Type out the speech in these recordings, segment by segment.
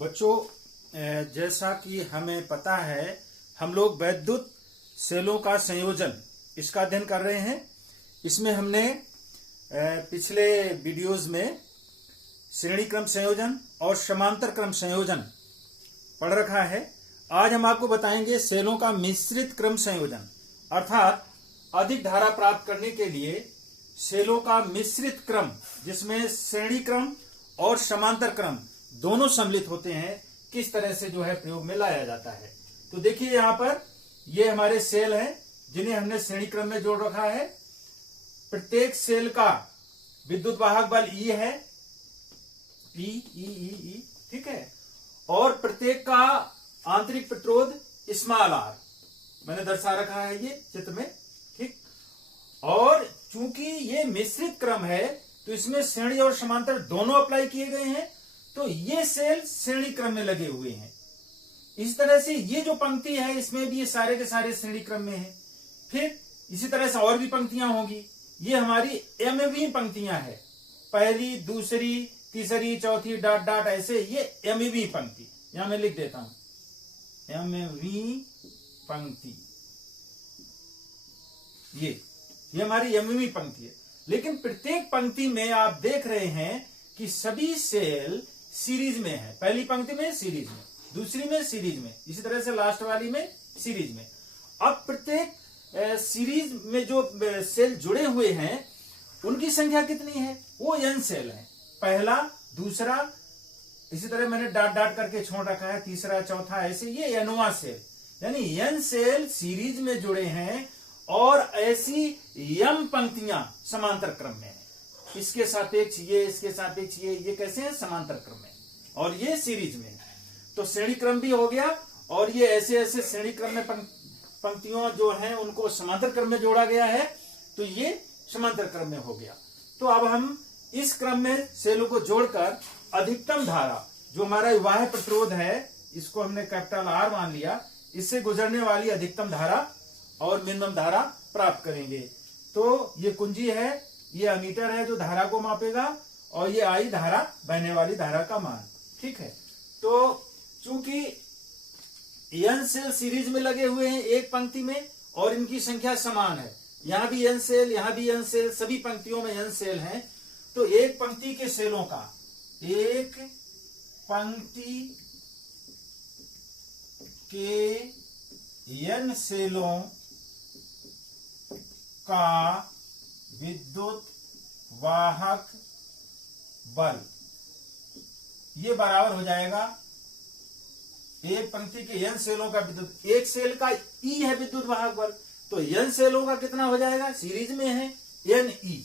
बच्चों, जैसा कि हमें पता है, हम लोग वैद्युत सेलों का संयोजन इसका अध्ययन कर रहे हैं। इसमें हमने पिछले वीडियोस में श्रेणी क्रम संयोजन और समांतर क्रम संयोजन पढ़ रखा है। आज हम आपको बताएंगे सेलों का मिश्रित क्रम संयोजन, अर्थात अधिक धारा प्राप्त करने के लिए सेलों का मिश्रित क्रम, जिसमें श्रेणी क्रम और समांतर क्रम दोनों सम्मिलित होते हैं, किस तरह से जो है प्रयोग में लाया जाता है। तो देखिए, यहां पर ये हमारे सेल हैं जिन्हें हमने श्रेणी क्रम में जोड़ रखा है। प्रत्येक सेल का विद्युत वाहक बल E है, ई, ठीक है, और प्रत्येक का आंतरिक प्रतिरोध स्मॉल r मैंने दर्शा रखा है ये चित्र में, ठीक। और चूंकि ये मिश्रित क्रम है तो इसमें श्रेणी और समांतर दोनों अप्लाई किए गए हैं, तो ये सेल श्रेणी क्रम में लगे हुए हैं। इस तरह से ये जो पंक्ति है इसमें भी ये सारे के सारे श्रेणी क्रम में है। फिर इसी तरह से और भी पंक्तियां होंगी। ये हमारी एमवी पंक्तियां है, पहली, दूसरी, तीसरी, चौथी, डॉट डॉट, ऐसे ये एमवी पंक्ति, यहां मैं लिख देता हूं एमवी पंक्ति। ये हमारी एमवी पंक्ति है। लेकिन प्रत्येक पंक्ति में आप देख रहे हैं कि सभी सेल सीरीज में है। पहली पंक्ति में सीरीज में, दूसरी में सीरीज में, इसी तरह से लास्ट वाली में सीरीज में। अब प्रत्येक सीरीज में जो सेल जुड़े हुए हैं उनकी संख्या कितनी है? वो n सेल है। पहला, दूसरा, इसी तरह मैंने डॉट डॉट करके छोड़ रखा है, तीसरा, चौथा, ऐसे ये nवां सेल, यानी n सेल सीरीज में जुड़े हैं और ऐसी m पंक्तियां समांतर क्रम में है। इसके सापेक्ष ये, इसके सापेक्ष ये कैसे है? समांतर क्रम में, और ये सीरीज में है। तो श्रेणी क्रम भी हो गया, और ये ऐसे ऐसे श्रेणी क्रम में पंक्तियों जो हैं उनको समांतर क्रम में जोड़ा गया है, तो ये समांतर क्रम में हो गया। तो अब हम इस क्रम में सेलों को जोड़कर अधिकतम धारा, जो हमारा बाह्य प्रतिरोध है, इसको हमने कैपिटल R मान लिया, इससे गुजरने वाली अधिकतम धारा और मिनिमम धारा प्राप्त करेंगे। तो ये कुंजी है, ये अमीटर है जो धारा को मापेगा, और ये आई धारा, बहने वाली धारा का मान, ठीक है। तो चूंकि n सेल सीरीज में लगे हुए हैं एक पंक्ति में और इनकी संख्या समान है, यहां भी n सेल, यहां भी n सेल, सभी पंक्तियों में n सेल हैं, तो एक पंक्ति के सेलों का, एक पंक्ति के n सेलों का विद्युत वाहक बल ये बराबर हो जाएगा एक पंक्ति के n सेलों का विद्युत, एक सेल का E है विद्युत वाहक बल, तो n सेलों का कितना हो जाएगा? सीरीज में है NE,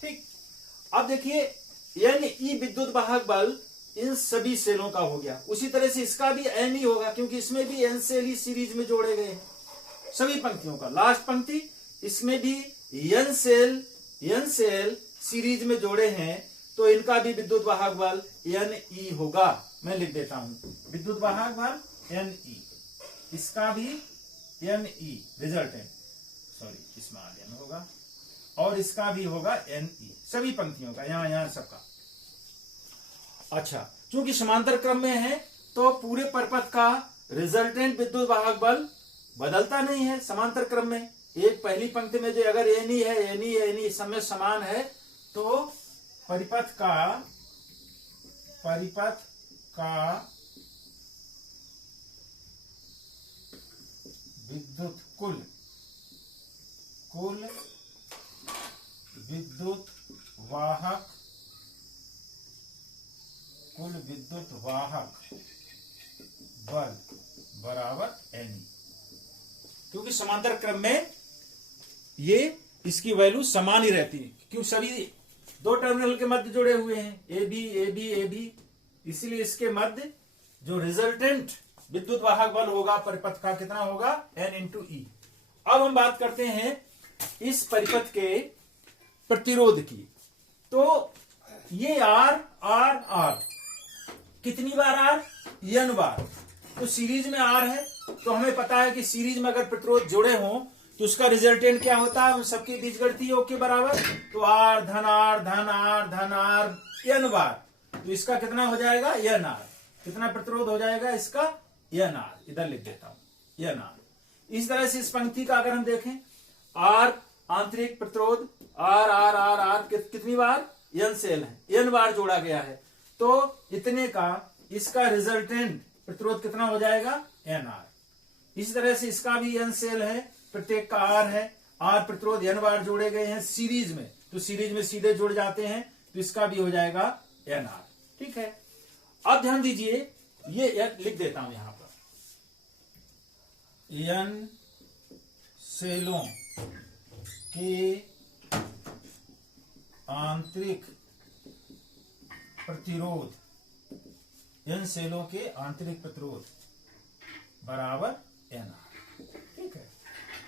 ठीक। अब देखिए, NE विद्युत वाहक बल इन सभी सेलों का हो गया। उसी तरह से इसका भी NE होगा, क्योंकि इसमें भी n सेल ही सीरीज में जोड़े गए हैं सभी पंक्तियों का। लास्ट पंक्ति, इसमें भी n सेल सीरीज में जोड़े हैं, तो इनका भी विद्युत वाहक बल NE होगा। मैं लिख देता हूं विद्युत वाहक बल NE, इसका भी NE resultant, sorry small n होगा, और इसका भी होगा NE, सभी पंक्तियों का, यहां सबका। अच्छा, चूंकि समांतर क्रम में है तो पूरे परपथ का रिजल्टेंट विद्युत वाहक बल बदलता नहीं है। समांतर क्रम में एक पहली पंक्ति में जो अगर NE है, NE सब में समान है, तो परिपथ का विद्युत कुल विद्युत वाहक बल बराबर NE, क्योंकि समांतर क्रम में ये इसकी वैल्यू समान ही रहती है, क्योंकि सभी दो टर्मिनल के मध्य जुड़े हुए हैं, AB, इसीलिए इसके मध्य जो रिजल्टेंट विद्युत वाहक बल होगा परिपथ का, कितना होगा? N×E। अब हम बात करते हैं इस परिपथ के प्रतिरोध की। तो ये R कितनी बार R? N बार। तो सीरीज में R है, तो हमें पता है कि सीरीज में अगर प्रतिरोध जुड़े हों तो उसका रिजल्टेंट क्या होता है? उन सबके बीजगणितीय योग के बराबर। तो R धन R धन R धन R n बार, तो इसका कितना हो जाएगा, एन आर। कितना प्रतिरोध हो जाएगा इसका, एन आर। इधर लिख देता हूं, एन आर। इस तरह से इस पंक्ति का अगर हम देखें, आर आंतरिक प्रतिरोध, आर आर आर आर कितनी बार, एन सेल है, एन बार जोड़ा गया है, तो इतने का इसका रिजल्टेंट प्रतिरोध कितना हो जाएगा, एन आर। इसी तरह से इसका भी एन सेल है, प्रत्येक का आर है, आर प्रतिरोध एन बार जोड़े गए हैं सीरीज में, तो सीरीज में सीधे जुड़ जाते हैं, तो इसका भी हो जाएगा एन आर। ठीक है, अब ध्यान दीजिए, ये लिख देता हूं यहां पर, एन सेलों के आंतरिक प्रतिरोध, एन सेलों के आंतरिक प्रतिरोध बराबर एन आर। ठीक है,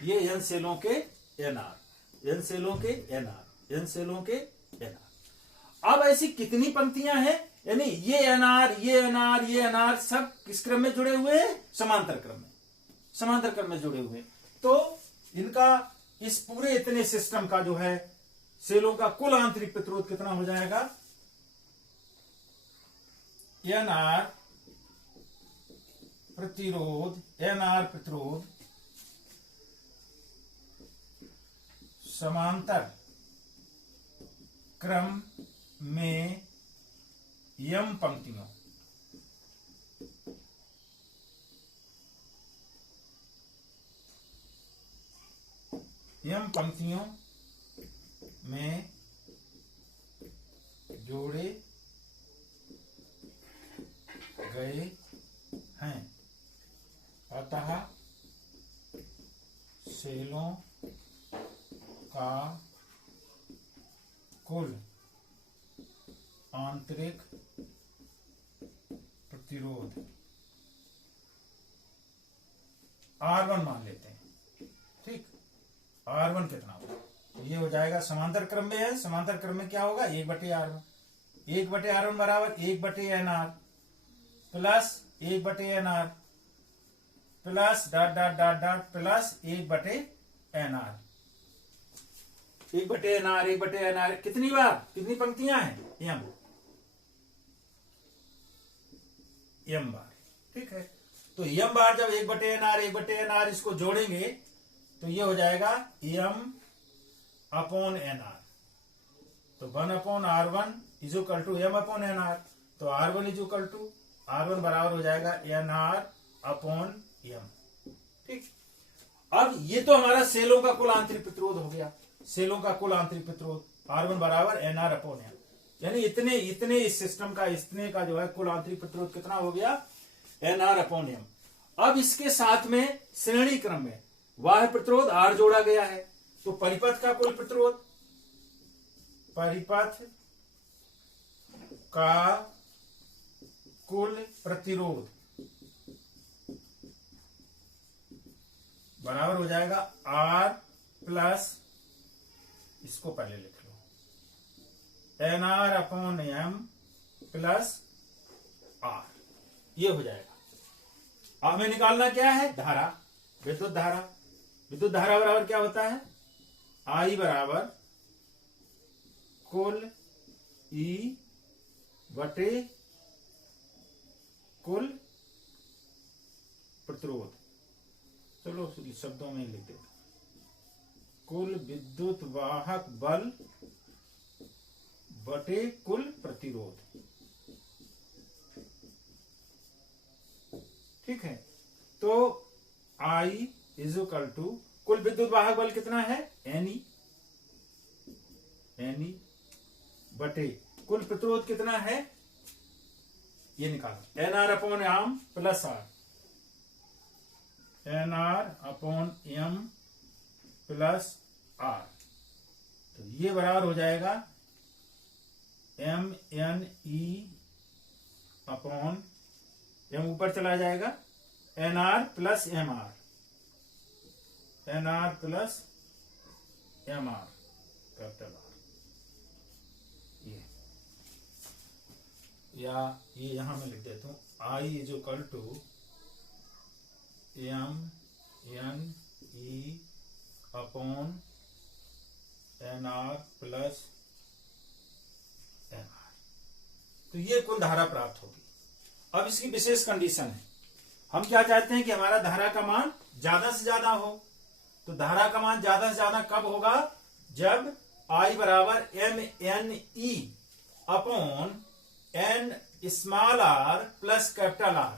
ये एन सेलों के एन आर, एन सेलों के एन आर, एन सेलों के एन आर। अब ऐसी कितनी पंक्तियां हैं, यानी ये एन आर, ये एन आर, ये एन आर सब किस क्रम में जुड़े हुए हैं, समांतर क्रम में, समांतर क्रम में जुड़े हुए। तो इनका इस पूरे इतने सिस्टम का जो है सेलों का कुल आंतरिक प्रतिरोध कितना हो जाएगा, एन आर प्रतिरोध, एन आर प्रतिरोध समांतर क्रम में यम पंक्तियों, यम पंक्तियों में जोड़े गए हैं, अतः सेलों का कुल आंतरिक प्रतिरोध R1 मान लेते हैं। ठीक, R1 कितना होगा, तो ये हो जाएगा, समांतर क्रम में है, समांतर क्रम में क्या होगा, 1/R1, 1/R1 बराबर 1/NR plus 1/NR plus dot dot dot dot plus 1/NR, 1/NR, 1/NR कितनी बार, कितनी पंक्तियां हैं, यम बार। ठीक है, तो यम बार जब 1/NR 1/NR इसको जोड़ेंगे तो ये हो जाएगा यम अपॉन NR, तो 1/R1 इज इक्वल टू यम अपॉन NR, तो R1 is equal to, R1 बराबर हो जाएगा NR अपॉन यम। ठीक, अब ये तो हमारा सेलों का कुल आंतरिक प्रतिरोध हो गया, सेलों का कुल आंतरिक प्रतिरोध R1 बराबर NR अपॉन M, यानी इतने इतने इस सिस्टम का, इतने का जो है कुल आंतरिक प्रतिरोध कितना हो गया, NR अपॉन M। अब इसके साथ में श्रेणी क्रम में बाह्य प्रतिरोध R जोड़ा गया है, तो परिपथ का कुल प्रतिरोध, परिपथ का कुल प्रतिरोध बराबर हो जाएगा R प्लस, इसको पहले लिख लो, NR upon M plus R, ये हो जाएगा। अब हमें निकालना क्या है, धारा, विद्युत धारा। विद्युत धारा बराबर क्या होता है, I बराबर कुल E बटे कुल प्रतिरोध, चलो शब्दों में लिख देते, कुल विद्युत वाहक बल बटे कुल प्रतिरोध। ठीक है, तो I इज इक्वल टू कुल विद्युत वाहक बल कितना है, NE बटे कुल प्रतिरोध कितना है, ये निकालो, NR upon M plus R, NR upon M plus R, तो ये बराबर हो जाएगा MNE अपॉन M ऊपर चला जाएगा, NR plus MR, NR plus MR capital R, या ये यहां मैं लिख देता हूं, I is equal to MNE upon NR plus MR। तो ये कुल धारा प्राप्त होगी। अब इसकी विशेष कंडीशन है, हम क्या चाहते हैं कि हमारा धारा का मान ज्यादा से ज्यादा हो। तो धारा का मान ज्यादा से ज्यादा कब होगा? जब I बराबर MNE upon N small r plus capital R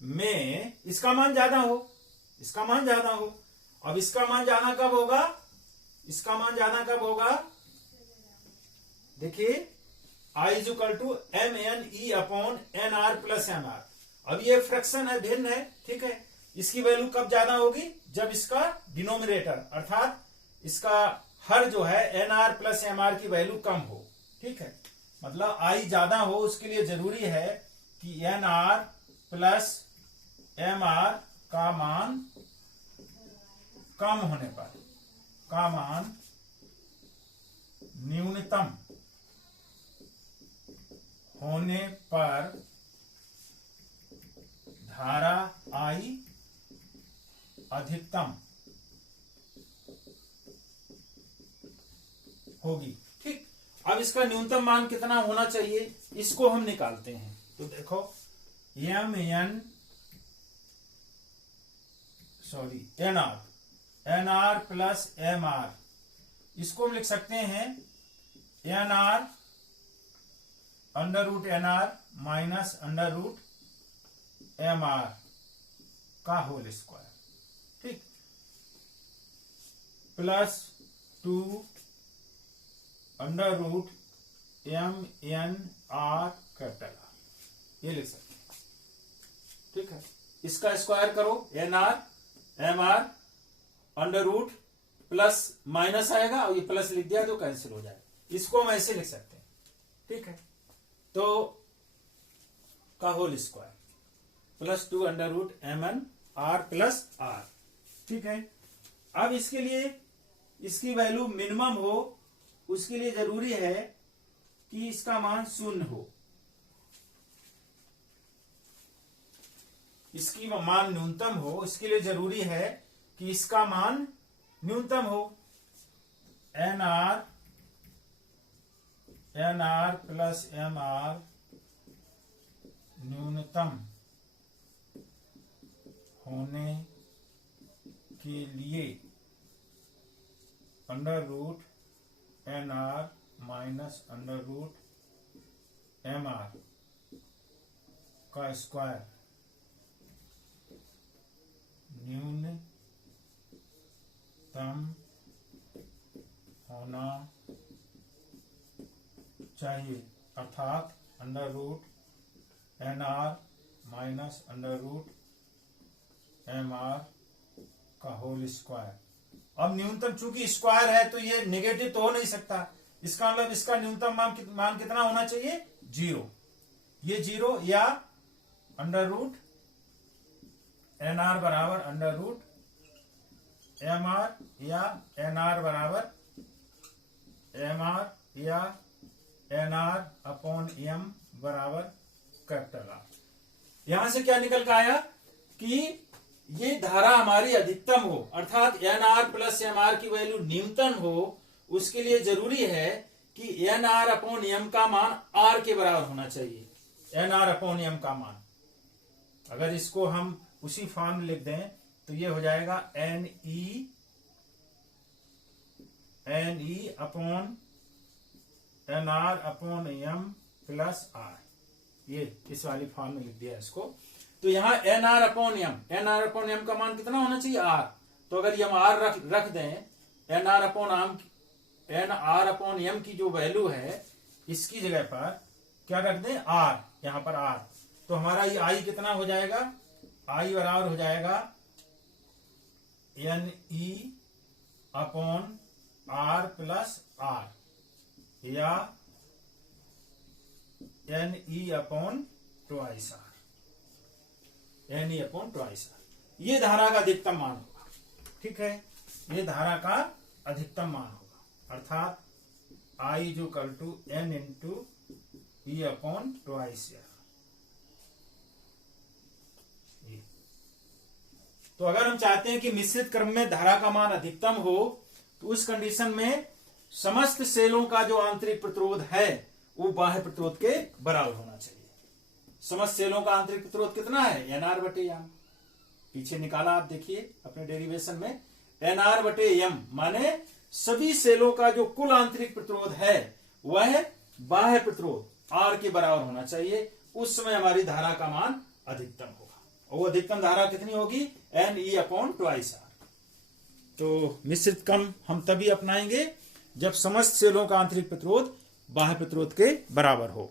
में इसका मान ज्यादा हो, इसका मान ज्यादा हो। अब इसका मान ज्यादा कब होगा? इसका मान ज्यादा कब होगा? देखिए I is equal to MNE upon NR plus MR। अब ये फ्रैक्शन है, भिन्न है, ठीक है। इसकी वैल्यू कब ज्यादा होगी? जब इसका डिनोमिनेटर अर्थात इसका हर जो है NR प्लस MR की वैल्यू कम हो, ठीक है। मतलब I ज्यादा हो, उसके लिए जरूरी है कि NR प्लस MR का मान कम होने पर, का मान न्यूनतम होने पर धारा I अधिकतम होगी, ठीक। अब इसका न्यूनतम मान कितना होना चाहिए, इसको हम निकालते हैं। तो देखो NR प्लस MR, इसको हम लिख सकते हैं NR under root NR minus under root MR का होल स्क्वायर, ठीक, plus 2 under root MNR capital R, ये लिख सकते हैं, ठीक है। इसका स्क्वायर करो, NR MR under root plus minus आएगा और ये प्लस लिख दिया तो कैंसिल हो जाएगा। इसको हम ऐसे लिख सकते हैं, ठीक है। तो का whole square plus 2 under root MNR plus R, ठीक है। अब इसके लिए इसकी वैल्यू मिनिमम हो, उसके लिए जरूरी है कि इसका मान 0 हो। इसकी मान न्यूनतम हो, इसके लिए जरूरी है कि इसका मान न्यूनतम हो। NR प्लस MR न्यूनतम होने के लिए under root NR minus under root MR का स्क्वायर न्यूनतम होना चाहिए, अर्थात under root NR minus under root MR का होल स्क्वायर। अब न्यूनतम चूंकि स्क्वायर है तो ये नेगेटिव तो हो नहीं सकता, इसका मतलब इसका न्यूनतम मान कितना होना चाहिए? 0। ये 0 या अंडर रूट NR बराबर अंडर रूट MR या NR बराबर MR या NR अपॉन M बराबर कैपिटल R। यहां से क्या निकल के आया कि ये धारा हमारी अधिकतम हो, अर्थात NR प्लस MR की वैल्यू न्यूनतम हो। उसके लिए जरूरी है कि NR अपॉन M का मान R के बराबर होना चाहिए। NR अपॉन M का मान, अगर इसको हम उसी फॉर्म में लिख दें तो ये हो जाएगा NE upon NR upon M plus R। ये इस वाली फॉर्म में लिख दिया इसको। तो यहाँ NR अपॉन M का मान कितना होना चाहिए? R। तो अगर ये हम R रख दें, NR अपॉन M की जो वैल्यू है इसकी जगह पर क्या रख दें? R, यहां पर R। तो हमारा ये I कितना हो जाएगा? I बराबर हो जाएगा NE upon R plus R या NE upon twice R, NE upon twice R। ये धारा का अधिकतम मान होगा, ठीक है। ये धारा का अधिकतम मान होगा, अर्थात I is equal to N into E upon twice R। तो अगर हम चाहते हैं कि मिश्रित क्रम में धारा का मान अधिकतम हो तो उस कंडीशन में समस्त सेलों का जो आंतरिक प्रतिरोध है वो बाह्य प्रतिरोध के बराबर होना चाहिए। समस्त सेलों का आंतरिक प्रतिरोध कितना है? NR/M। पीछे निकाला आप देखिए अपने डेरिवेशन में, NR/M माने सभी सेलों का जो कुल आंतरिक प्रतिरोध है वह बाह्य प्रतिरोध R के बराबर होना चाहिए। उस समय हमारी धारा का मान अधिकतम होगा, और वो अधिकतम धारा कितनी होगी? Ne/2R। तो मिश्रित क्रम हम तभी अपनाएंगे जब समस्त सेलों का आंतरिक प्रतिरोध बाह्य प्रतिरोध के बराबर हो।